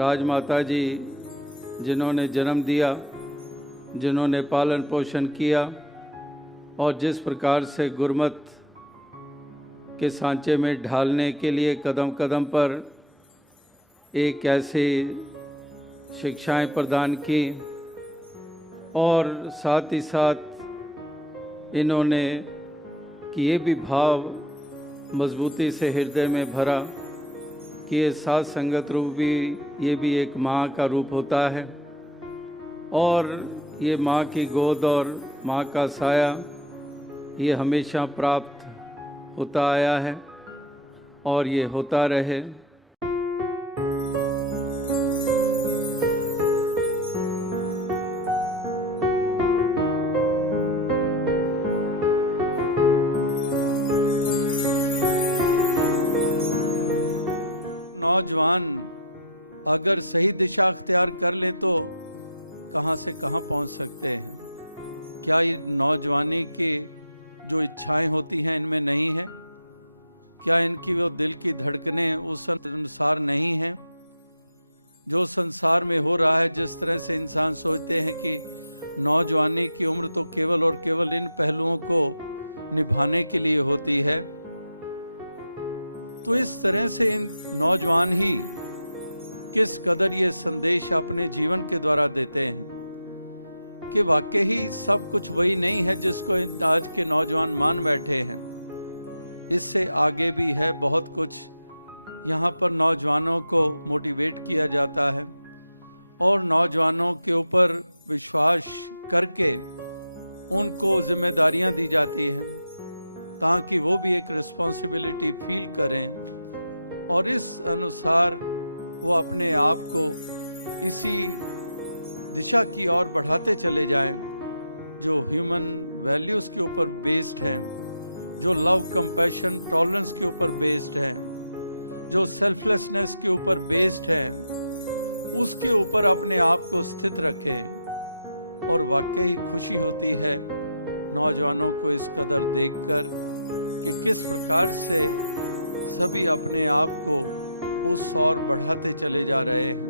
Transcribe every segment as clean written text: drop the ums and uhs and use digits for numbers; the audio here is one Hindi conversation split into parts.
राजमाता जी जिन्होंने जन्म दिया, जिन्होंने पालन पोषण किया और जिस प्रकार से गुरमत के सांचे में ढालने के लिए कदम कदम पर एक ऐसी शिक्षाएं प्रदान की और साथ ही साथ इन्होंने कि ये भी भाव मजबूती से हृदय में भरा कि ये साथ संगत रूप भी, ये भी एक माँ का रूप होता है और ये माँ की गोद और माँ का साया ये हमेशा प्राप्त होता आया है और ये होता रहे। नौजवान अगर सही दिशा अख्तियार कर ले तो कहाँ से कहाँ पहुँच सकते हैं। क्या ये नौजवानी की जो इच्छाएं होती हैं इनमें नहीं है? क्या इनकी वो दिल की धड़कनें उस अनुसार नहीं हैं? जो संसार में हो रहा है, जिस तरह से इंसान सोचते हैं कि नौजवानी की उम्र तो केवल और केवल इन पहलुओं को निभाने के लिए होती है, तो इस तरह से इन नौजवान ही किस कदर ये संदेश अपने जीवन के द्वारा देते हैं कि वाकई ही सब कुछ वही नहीं है जिसको आज के नौजवान मान बैठे हैं। इससे आगे भी है बहुत कुछ। यहाँ पर नौजवानों को मोटिवेट किया जाता है और नौजवानों के ऊपर विश्वास करके उनको जिम्मेदारियां दी जाती हैं ताकि वो भी एक रिस्पॉन्सिबिलिटी फील करें और इस अनुसार वो अपने आप को इसी दिशा की ओर बढ़ाते चले जाएं जो ह्यूमन वैल्यूज़ के ऊपर बेस्ड है, जो लव, कंपैशन, टॉलरेंस के ऊपर बेस्ड है, जो सेल्फलेसनेस के ऊपर बेस्ड है, उसके ऊपर अपने आप को स्थित रखें। और वाकई खुशी होती है नौजवानों को इस कदर देखकर कि किस प्रकार से सभी अपने आप को उस ओर बढ़ाते चले जा रहे हैं।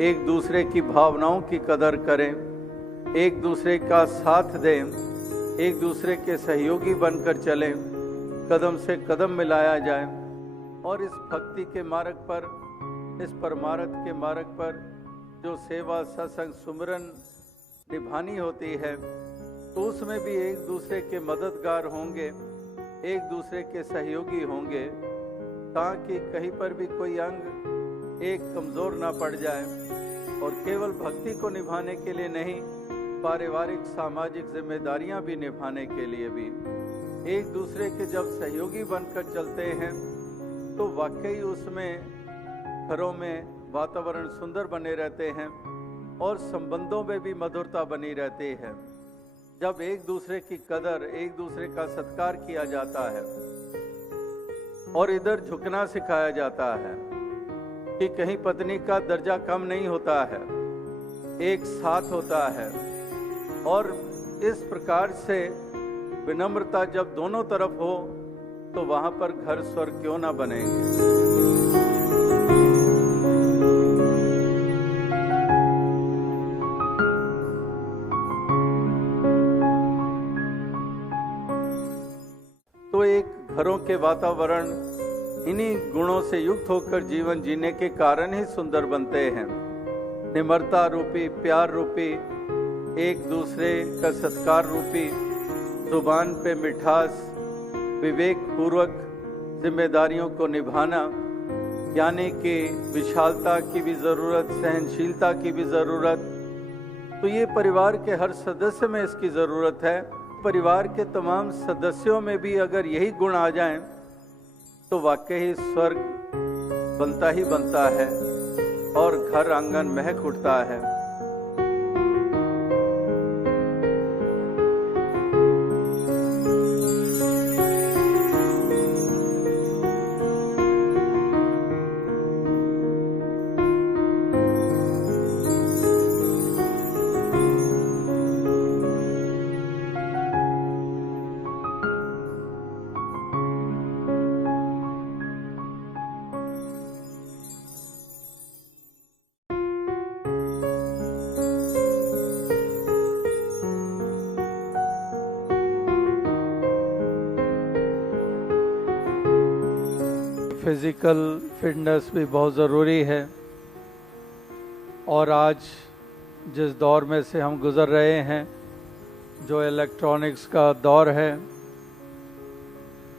एक दूसरे की भावनाओं की कदर करें, एक दूसरे का साथ दें, एक दूसरे के सहयोगी बनकर चलें, कदम से कदम मिलाया जाए और इस भक्ति के मार्ग पर, इस परमार्थ के मार्ग पर जो सेवा, सत्संग, सुमिरन निभानी होती है तो उसमें भी एक दूसरे के मददगार होंगे, एक दूसरे के सहयोगी होंगे ताकि कहीं पर भी कोई अंग एक कमज़ोर ना पड़ जाए। और केवल भक्ति को निभाने के लिए नहीं, पारिवारिक सामाजिक जिम्मेदारियां भी निभाने के लिए भी एक दूसरे के जब सहयोगी बनकर चलते हैं तो वाकई उसमें घरों में वातावरण सुंदर बने रहते हैं और संबंधों में भी मधुरता बनी रहती है। जब एक दूसरे की कदर, एक दूसरे का सत्कार किया जाता है और इधर झुकना सिखाया जाता है कि कहीं पत्नी का दर्जा कम नहीं होता है, एक साथ होता है। और इस प्रकार से विनम्रता जब दोनों तरफ हो तो वहां पर घर स्वर्ग क्यों ना बनेंगे। तो एक घरों के वातावरण इन्हीं गुणों से युक्त होकर जीवन जीने के कारण ही सुंदर बनते हैं। निम्रता रूपी, प्यार रूपी, एक दूसरे का सत्कार रूपी, जुबान पे मिठास, विवेक पूर्वक जिम्मेदारियों को निभाना, यानी कि विशालता की भी ज़रूरत, सहनशीलता की भी ज़रूरत। तो ये परिवार के हर सदस्य में इसकी ज़रूरत है। परिवार के तमाम सदस्यों में भी अगर यही गुण आ जाएं तो वाकई स्वर्ग बनता ही बनता है और घर आंगन महक उठता है। फिज़िकल फिटनेस भी बहुत ज़रूरी है और आज जिस दौर में से हम गुज़र रहे हैं, जो इलेक्ट्रॉनिक्स का दौर है,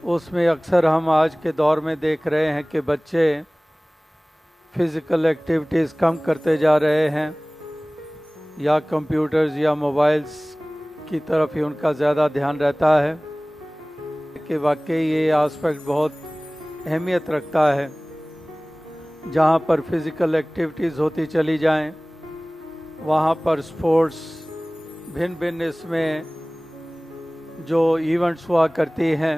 उसमें अक्सर हम आज के दौर में देख रहे हैं कि बच्चे फ़िज़िकल एक्टिविटीज़ कम करते जा रहे हैं या कंप्यूटर्स या मोबाइल्स की तरफ ही उनका ज़्यादा ध्यान रहता है कि वाकई ये आस्पेक्ट बहुत अहमियत रखता है। जहाँ पर फिज़िकल एक्टिविटीज़ होती चली जाएं, वहाँ पर स्पोर्ट्स भिन्न भिन्न इसमें जो इवेंट्स हुआ करती हैं।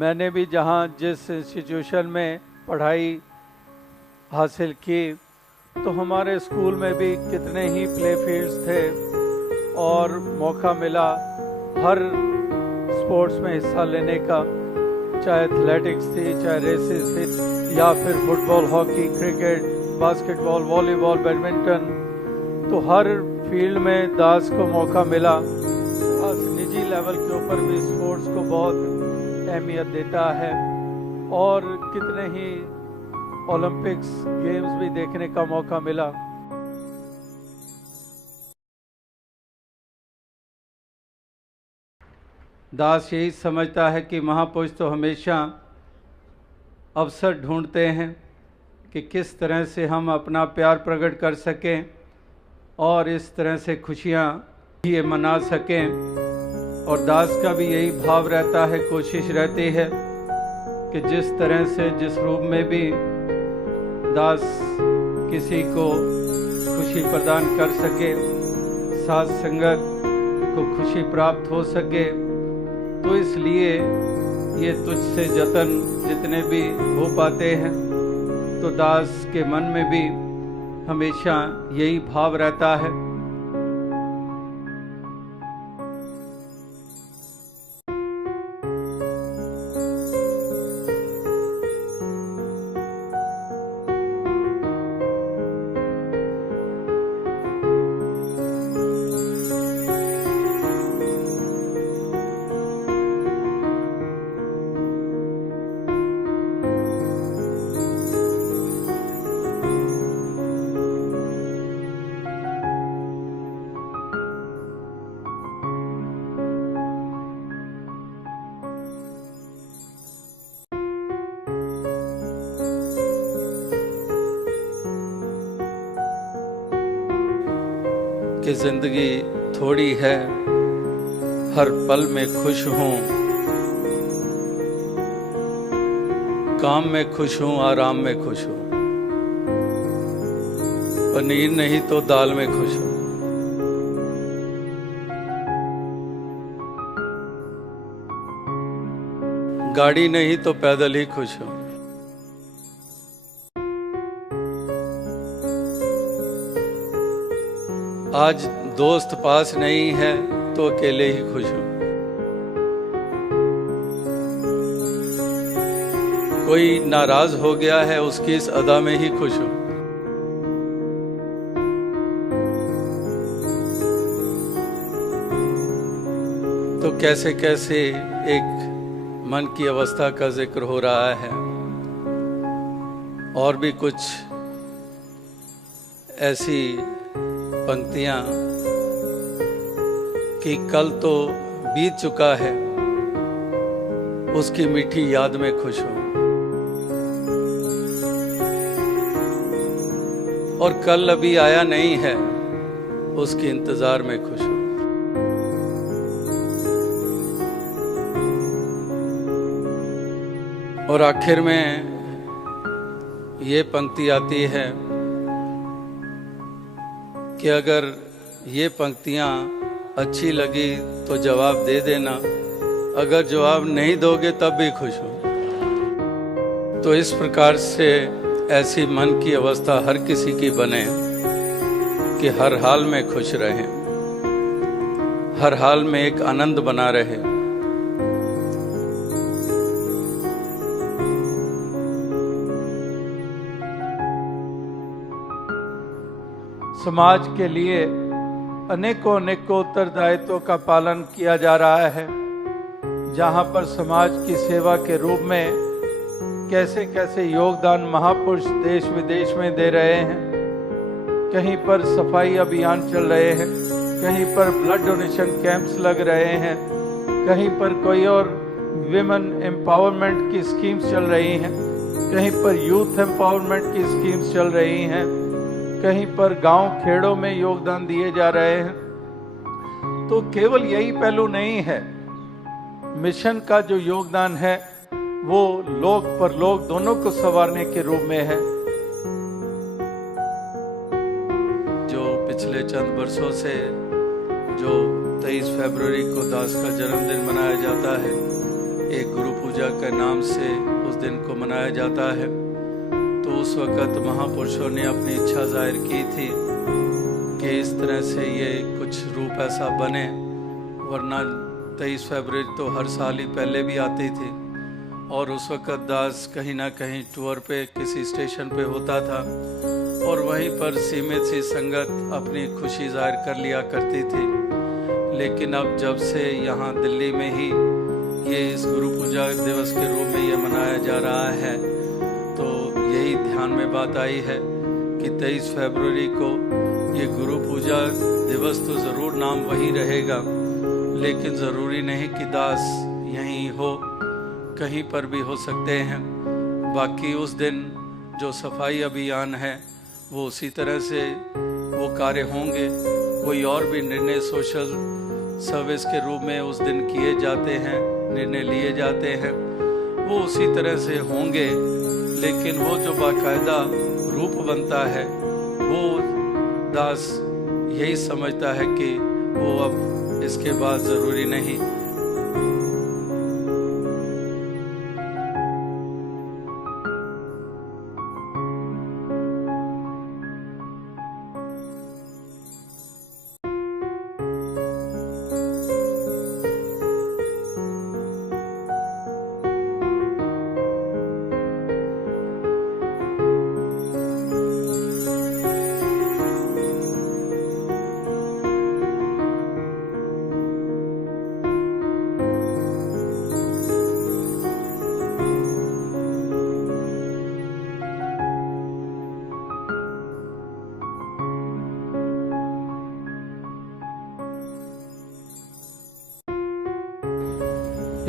मैंने भी जहाँ जिस इंस्टीट्यूशन में पढ़ाई हासिल की, तो हमारे स्कूल में भी कितने ही प्ले फील्ड्स थे और मौका मिला हर स्पोर्ट्स में हिस्सा लेने का, चाहे एथलेटिक्स थी, चाहे रेसेस थी, या फिर football, hockey, cricket, basketball, volleyball, badminton. तो हर फील्ड में दास को मौका मिला। निजी लेवल के ऊपर भी स्पोर्ट्स को बहुत अहमियत देता है और कितने ही ओलंपिक्स गेम्स भी देखने का मौका मिला। दास यही समझता है कि महापुरुष तो हमेशा अवसर ढूंढते हैं कि किस तरह से हम अपना प्यार प्रकट कर सकें और इस तरह से खुशियाँ ये मना सकें। और दास का भी यही भाव रहता है, कोशिश रहती है कि जिस तरह से जिस रूप में भी दास किसी को खुशी प्रदान कर सके, साथ संगत को खुशी प्राप्त हो सके, तो इसलिए ये तुझसे जतन जितने भी हो पाते हैं, तो दास के मन में भी हमेशा यही भाव रहता है। कि जिंदगी थोड़ी है, हर पल में खुश हूँ, काम में खुश हूँ, आराम में खुश हूँ, पनीर नहीं तो दाल में खुश हूँ। गाड़ी नहीं तो पैदल ही खुश हूँ। आज दोस्त पास नहीं है तो अकेले ही खुश हूँ। कोई नाराज हो गया है उसकी इस अदा में ही खुश हूँ। तो कैसे कैसे एक मन की अवस्था का जिक्र हो रहा है और भी कुछ ऐसी पंक्तियां कि कल तो बीत चुका है, उसकी मीठी याद में खुश हूं, और कल अभी आया नहीं है, उसके इंतजार में खुश हूं। और आखिर में ये पंक्ति आती है कि अगर ये पंक्तियाँ अच्छी लगी तो जवाब दे देना, अगर जवाब नहीं दोगे तब भी खुश हो। तो इस प्रकार से ऐसी मन की अवस्था हर किसी की बने कि हर हाल में खुश रहे, हर हाल में एक आनंद बना रहे। समाज के लिए अनेकों उत्तरदायित्वों का पालन किया जा रहा है, जहां पर समाज की सेवा के रूप में कैसे कैसे योगदान महापुरुष देश विदेश में दे रहे हैं। कहीं पर सफाई अभियान चल रहे हैं, कहीं पर ब्लड डोनेशन कैंप्स लग रहे हैं, कहीं पर कोई और विमेन एम्पावरमेंट की स्कीम्स चल रही हैं, कहीं पर यूथ एम्पावरमेंट की स्कीम्स चल रही हैं, कहीं पर गांव खेड़ों में योगदान दिए जा रहे हैं। तो केवल यही पहलू नहीं है, मिशन का जो योगदान है वो लोक परलोक दोनों को संवारने के रूप में है। जो पिछले चंद वर्षों से जो 23 फरवरी को दास का जन्मदिन मनाया जाता है, एक गुरु पूजा के नाम से उस दिन को मनाया जाता है, तो उस वक़्त महापुरुषों ने अपनी इच्छा जाहिर की थी कि इस तरह से ये कुछ रूप ऐसा बने, वरना 23 फरवरी तो हर साल ही पहले भी आती थी और उस वक़्त दास कहीं ना कहीं टूर पे किसी स्टेशन पे होता था और वहीं पर सीमित सी संगत अपनी खुशी जाहिर कर लिया करती थी। लेकिन अब जब से यहाँ दिल्ली में ही ये इस गुरु पूजा दिवस के रूप में ये मनाया जा रहा है, तो यही ध्यान में बात आई है कि 23 फरवरी को ये गुरु पूजा दिवस तो ज़रूर नाम वही रहेगा, लेकिन ज़रूरी नहीं कि दास यहीं हो, कहीं पर भी हो सकते हैं। बाकी उस दिन जो सफाई अभियान है वो उसी तरह से वो कार्य होंगे। कोई और भी निर्णय सोशल सर्विस के रूप में उस दिन किए जाते हैं, निर्णय लिए जाते हैं, वो उसी तरह से होंगे। लेकिन वो जो बाकायदा रूप बनता है वो दास यही समझता है कि वो अब इसके बाद ज़रूरी नहीं।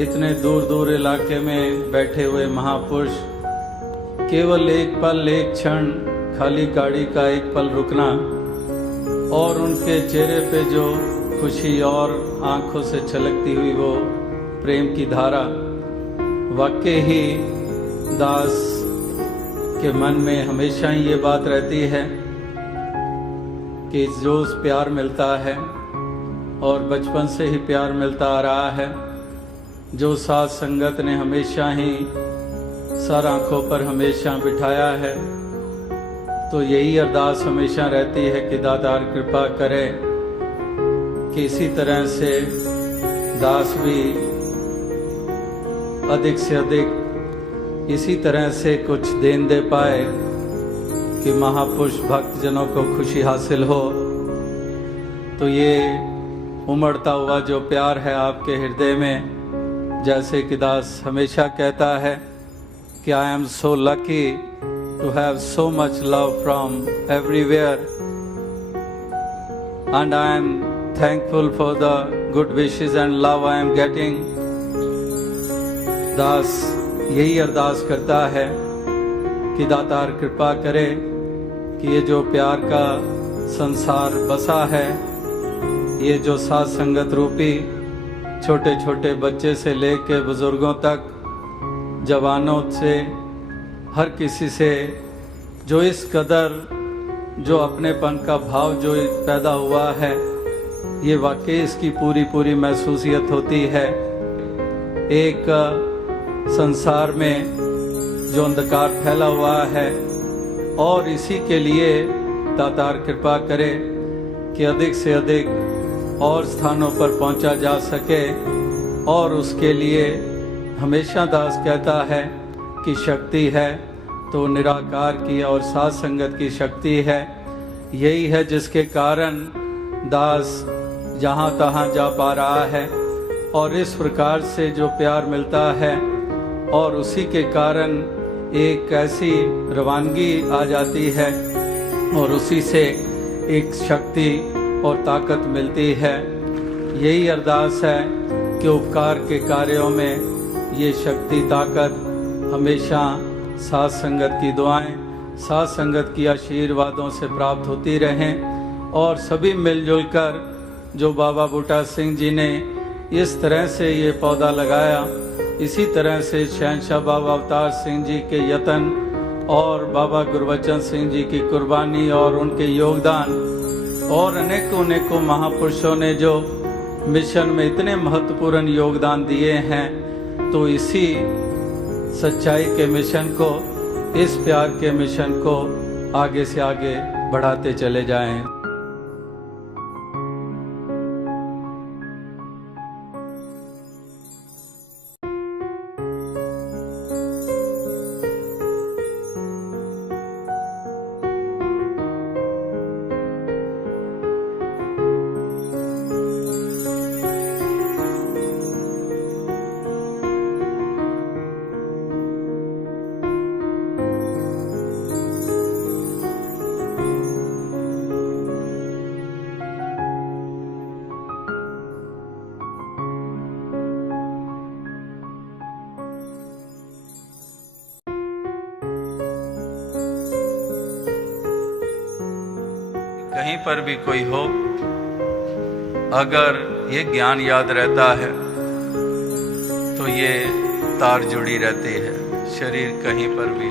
इतने दूर दूर इलाके में बैठे हुए महापुरुष केवल एक पल, एक क्षण, खाली गाड़ी का एक पल रुकना और उनके चेहरे पे जो खुशी और आंखों से छलकती हुई वो प्रेम की धारा, वाकई ही दास के मन में हमेशा ही ये बात रहती है कि जो प्यार मिलता है और बचपन से ही प्यार मिलता आ रहा है, जो साथ संगत ने हमेशा ही सर आंखों पर हमेशा बिठाया है, तो यही अरदास हमेशा रहती है कि दातार कृपा करे कि इसी तरह से दास भी अधिक से अधिक इसी तरह से कुछ देन दे पाए कि महापुरुष भक्तजनों को खुशी हासिल हो। तो ये उमड़ता हुआ जो प्यार है आपके हृदय में, जैसे कि दास हमेशा कहता है कि I am so lucky to have so much love from everywhere and I am thankful for the good wishes and love I am getting. दास यही अरदास करता है कि दातार कृपा करे कि ये जो प्यार का संसार बसा है, ये जो साथ संगत रूपी छोटे छोटे बच्चे से लेके बुजुर्गों तक, जवानों से, हर किसी से जो इस कदर जो अपनेपन का भाव जो पैदा हुआ है, ये वाकई इसकी पूरी पूरी महसूसियत होती है। एक संसार में जो अंधकार फैला हुआ है, और इसी के लिए दातार कृपा करे कि अधिक से अधिक और स्थानों पर पहुंचा जा सके। और उसके लिए हमेशा दास कहता है कि शक्ति है तो निराकार की और साथ संगत की शक्ति है। यही है जिसके कारण दास जहाँ तहाँ जा पा रहा है, और इस प्रकार से जो प्यार मिलता है, और उसी के कारण एक ऐसी रवानगी आ जाती है, और उसी से एक शक्ति और ताकत मिलती है। यही अरदास है कि उपकार के कार्यों में ये शक्ति ताकत हमेशा साथ संगत की दुआएं, साथ संगत की आशीर्वादों से प्राप्त होती रहें। और सभी मिलजुल कर जो बाबा बूटा सिंह जी ने इस तरह से ये पौधा लगाया, इसी तरह से शहंशाह बाबा अवतार सिंह जी के यत्न और बाबा गुरबचन सिंह जी की कुर्बानी और उनके योगदान, और अनेकों अनेकों महापुरुषों ने जो मिशन में इतने महत्वपूर्ण योगदान दिए हैं, तो इसी सच्चाई के मिशन को, इस प्यार के मिशन को आगे से आगे बढ़ाते चले जाएं। कहीं पर भी कोई हो, अगर ये ज्ञान याद रहता है तो ये तार जुड़ी रहती है। शरीर कहीं पर भी